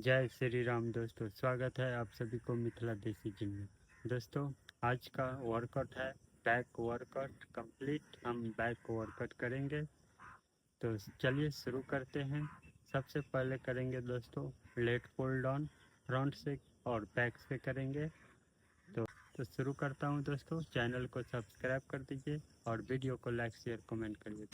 जय श्री राम दोस्तों, स्वागत है आप सभी को मिथिला देसी जिम में। दोस्तों, आज का वर्कआउट है बैक वर्कआउट कंप्लीट। हम बैक वर्कआउट करेंगे, तो चलिए शुरू करते हैं। सबसे पहले करेंगे दोस्तों लेट पुल डाउन, फ्रंट से और बैक से करेंगे। तो शुरू करता हूं दोस्तों। चैनल को सब्सक्राइब कर दीजिए और वीडियो को लाइक शेयर कमेंट करिए।